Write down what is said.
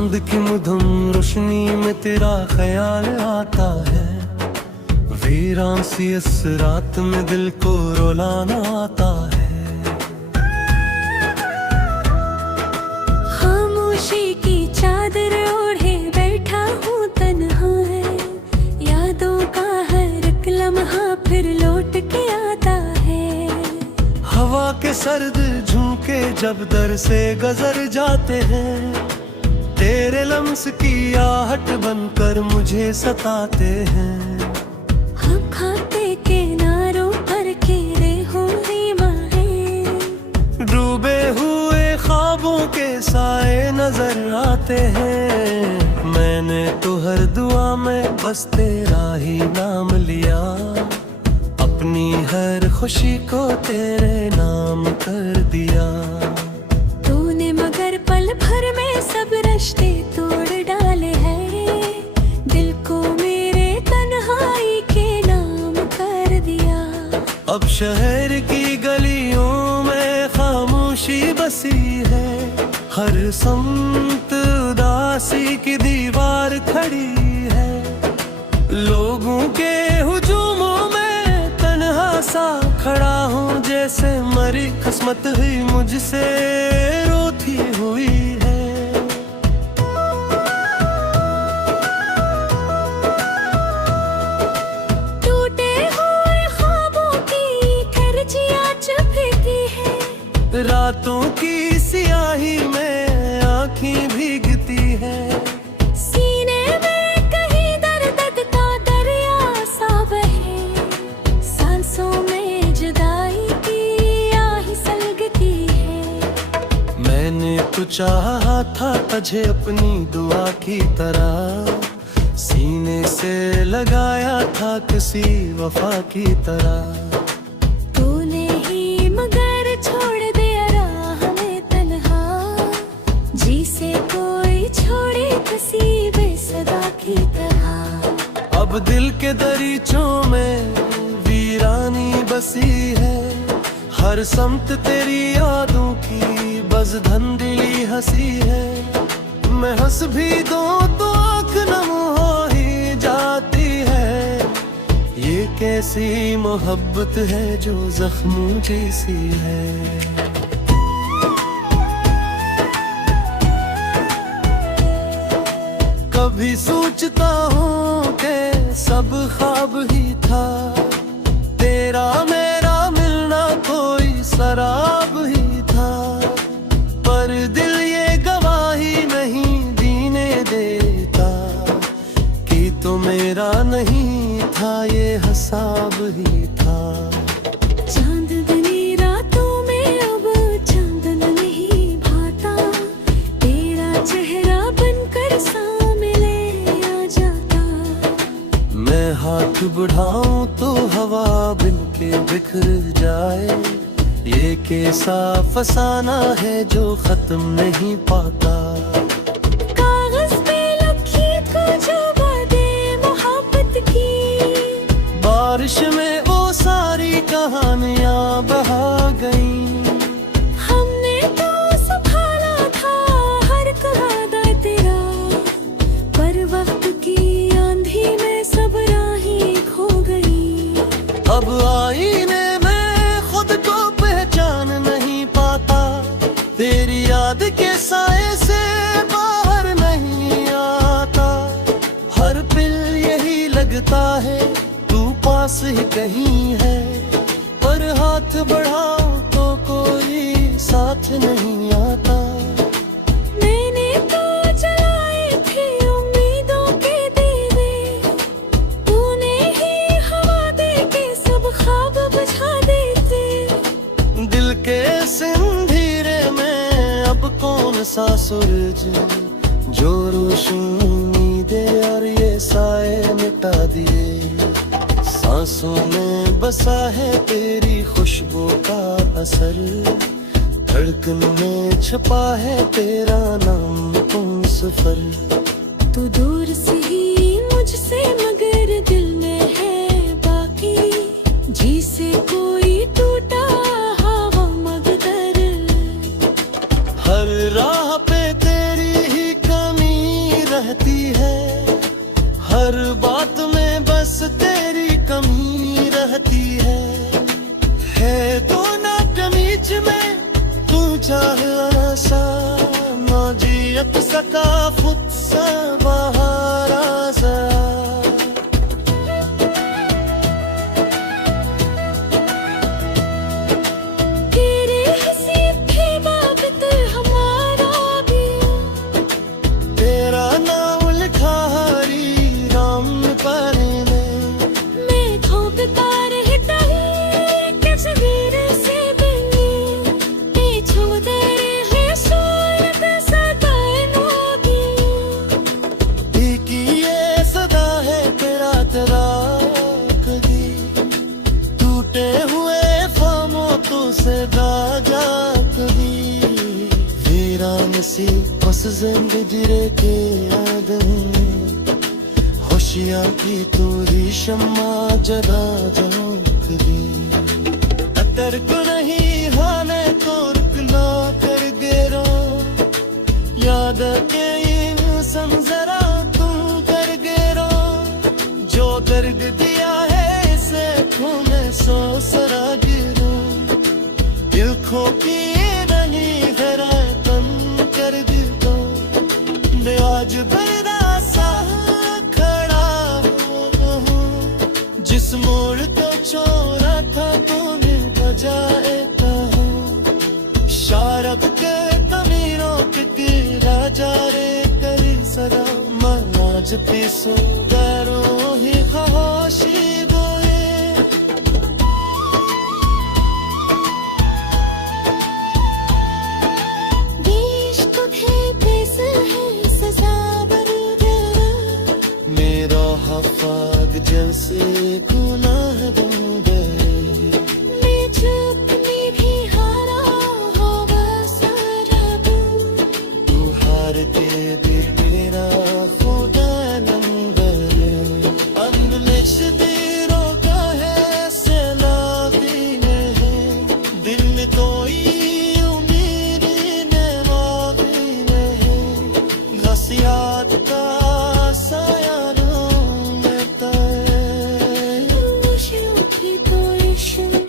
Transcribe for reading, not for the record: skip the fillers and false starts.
चांद की मधुम रोशनी में तेरा ख्याल आता है। वीरान सी इस रात में दिल को रुलाना आता है। खामोशी की चादर ओढ़े बैठा हूँ तन्हा है। यादों का हर एक लम्हा फिर लौट के आता है। हवा के सर्द झोंके जब दर से गुजर जाते हैं, तेरे लम्स की आहट बनकर मुझे सताते हैं। हम खाते किनारों पर घेरे हुए माहे, डूबे हुए ख्वाबों के साए नजर आते हैं। मैंने तो हर दुआ में बस तेरा ही नाम लिया, अपनी हर खुशी को तेरे नाम कर दिया। तूने मगर पल भर में सब रिश्ते तोड़ डाले हैं। दिल को मेरे तन्हाई के नाम कर दिया। अब शहर की गलियों में खामोशी बसी है। हर समत उदासी की दीवार खड़ी है। लोगों के हुजूमों में तन्हा सा खड़ा हूँ, जैसे मरी किस्मत ही मुझसे रोती हुई है। टूटे हुए ख्वाबों की खर्चियाँ चुभती है। रातों की सियाही में आँखें भीगती है। सीने में कहीं दर्द का दरिया सा बहे। सांसों में जुदाई की आह सलगती है। मैंने तो चाहा था तुझे अपनी दुआ की तरह, सीने से लगाया था किसी वफा की तरह। तूने ही मगर छोड़ दिया राह में तन्हा, जी से कोई छोड़े किसी बेसदा की तरह। अब दिल के दरीचों में वीरानी बसी है। हर समत तेरी यादों की बस धंधली हंसी है। मैं हंस भी दूं तो आँख नम हो ही जाती है। ये कैसी मोहब्बत है जो जख्मों जैसी है। कभी सोचता हूँ कि सब ख्वाब ही था, तेरा मेरा मिलना कोई शराब ही था। पर दिल ये गवाही नहीं जीने देता कि तो मेरा नहीं था, ये हिसाब ही था। चांदनी रातों में अब चांदन नहीं भाता। तेरा चेहरा बनकर सामने आ जाता। मैं हाथ बढ़ाऊं तो हवा बिन के बिखर जाए। ये कैसा फसाना है जो खत्म नहीं पाता। कागज पे लिखी कुछ बातें मोहब्बत की, बारिश में वो सारी कहानियां बहा गईं। हमने तो संभाला था हर वादा तेरा, पर वक्त की आंधी में सब राहें खो गई। अब आईने में खुद को पहचान नहीं पाता। तेरी याद के साए से बाहर नहीं आता। हर पल यही लगता है तू पास ही कहीं है, पर हाथ बढ़ाऊं तो कोई साथ नहीं आता। मैंने तो जलाए थे उम्मीदों के दीवे, तूने ही हवा दे के सब ख्वाब बुझा देते। दिल के सिंधीरे में अब कौन सा सूरज जो रोशनी दे और ये साए मिटा दिए। सांसों में बसा है तेरी खुशबू का असर, धड़कन में छपा है तेरा नाम तुम सफर। तू दूर से ही मुझसे मगर दिल में है बाकी, जी से कोई टूटा हवा मगदर। हर राह पे तेरी ही कमी यकसका खुदसा बहाराजा तेरे हंसी थे बाबत हमारा भी तेरा नाम लिखा हरी राम पर ने मैं थोपता रहता ही तस्वीर से बनी ये छूते रहे सूरत सदानो भी एक ये सदा है तेरा तेरा कदी टूटे हुए फामों तो सदा जा कदी वीरान सी बस जिंदगी के आदम होशियां की तूरी शम्मा जला जाऊं कदी अतर को नहीं हाने तो रुकना कर गेरा याद के इंसान जरा तू कर गेरा जो दर्द दिया है इसे खूने सो सरा गिरो दिल खो की नहीं जरा तन कर दो दे आज बड़ा सा खड़ा हूँ जिस मोड़ को छोड़ा था तूने बजाए कहा शारब के तमीरों के राजा रे करी सदा मनाज पीसो